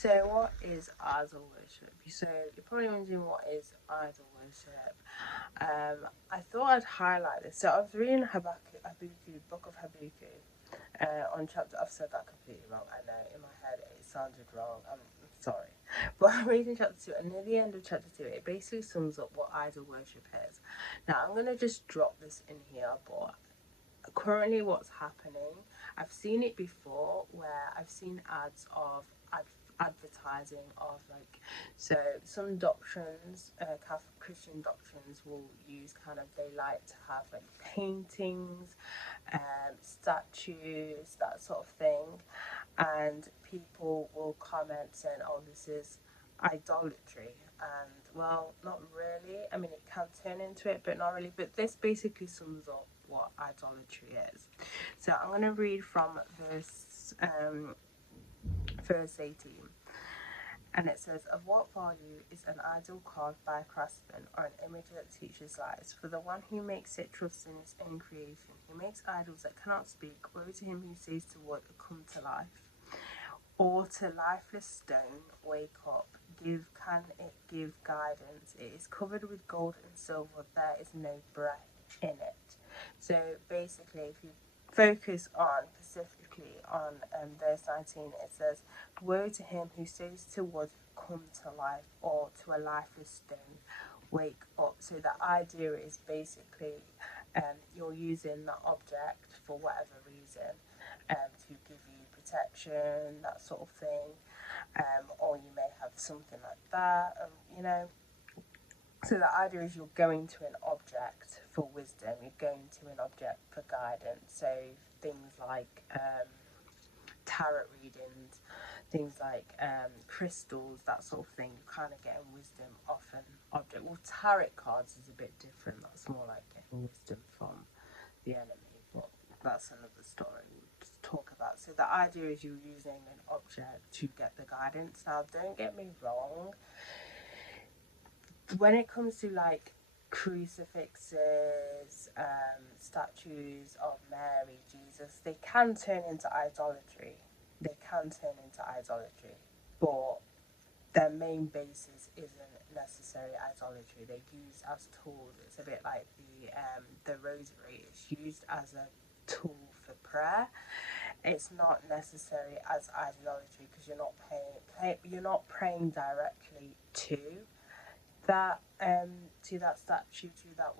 So what is idol worship? So you're probably wondering what is idol worship. I thought I'd highlight this. So I was reading Habakkuk, book of Habakkuk, on chapter. I've said that completely wrong. I know in my head it sounded wrong. I'm sorry, but I'm reading chapter 2, and near the end of chapter 2, it basically sums up what idol worship is. Now I'm gonna just drop this in here, but currently what's happening, I've seen it before where I've seen ads of advertising of like, so some doctrines, Catholic Christian doctrines will use kind of, they like to have like paintings, statues, that sort of thing, and people will comment saying, oh, this is idolatry. And well, not really. I mean, it can turn into it, but not really. But this basically sums up what idolatry is. So I'm going to read from verse 18. And it says, of what value is an idol carved by a craftsman, or an image that teaches lies? For the one who makes it trusts in his own creation, who makes idols that cannot speak. Woe to him who says to wood, come to life, or to lifeless stone, wake up. Can it give guidance? It is covered with gold and silver, there is no breath in it. So basically, if you focus on specifically on verse 19, it says, woe to him who says to wood, come to life, or to a lifeless stone, wake up. So the idea is basically you're using that object for whatever reason, to give you protection, that sort of thing, or you may have something like that, you know. So the idea is you're going to an object for wisdom, you're going to an object for guidance. So things like tarot readings, things like crystals, that sort of thing, you're kind of getting wisdom off an object. Well, tarot cards is a bit different, that's more like getting wisdom from the enemy, but that's another story we'll just talk about. So the idea is you're using an object to get the guidance. Now, don't get me wrong, when it comes to like crucifixes, statues of Mary, Jesus, they can turn into idolatry. They can turn into idolatry, but their main basis isn't necessarily idolatry. They're used as tools. It's a bit like the rosary. It's used as a tool for prayer. It's not necessarily as idolatry because you're not praying directly to that statue, to that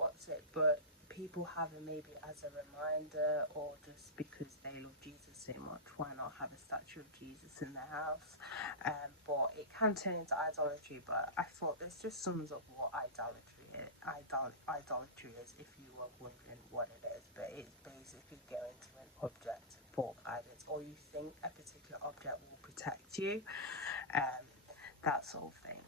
but people have it maybe as a reminder, or just because they love Jesus so much, why not have a statue of Jesus in their house? But it can turn into idolatry. But I thought this just sums up what idolatry is, if you were wondering what it is. But it's basically going to an object for guidance, or you think a particular object will protect you, that sort of thing.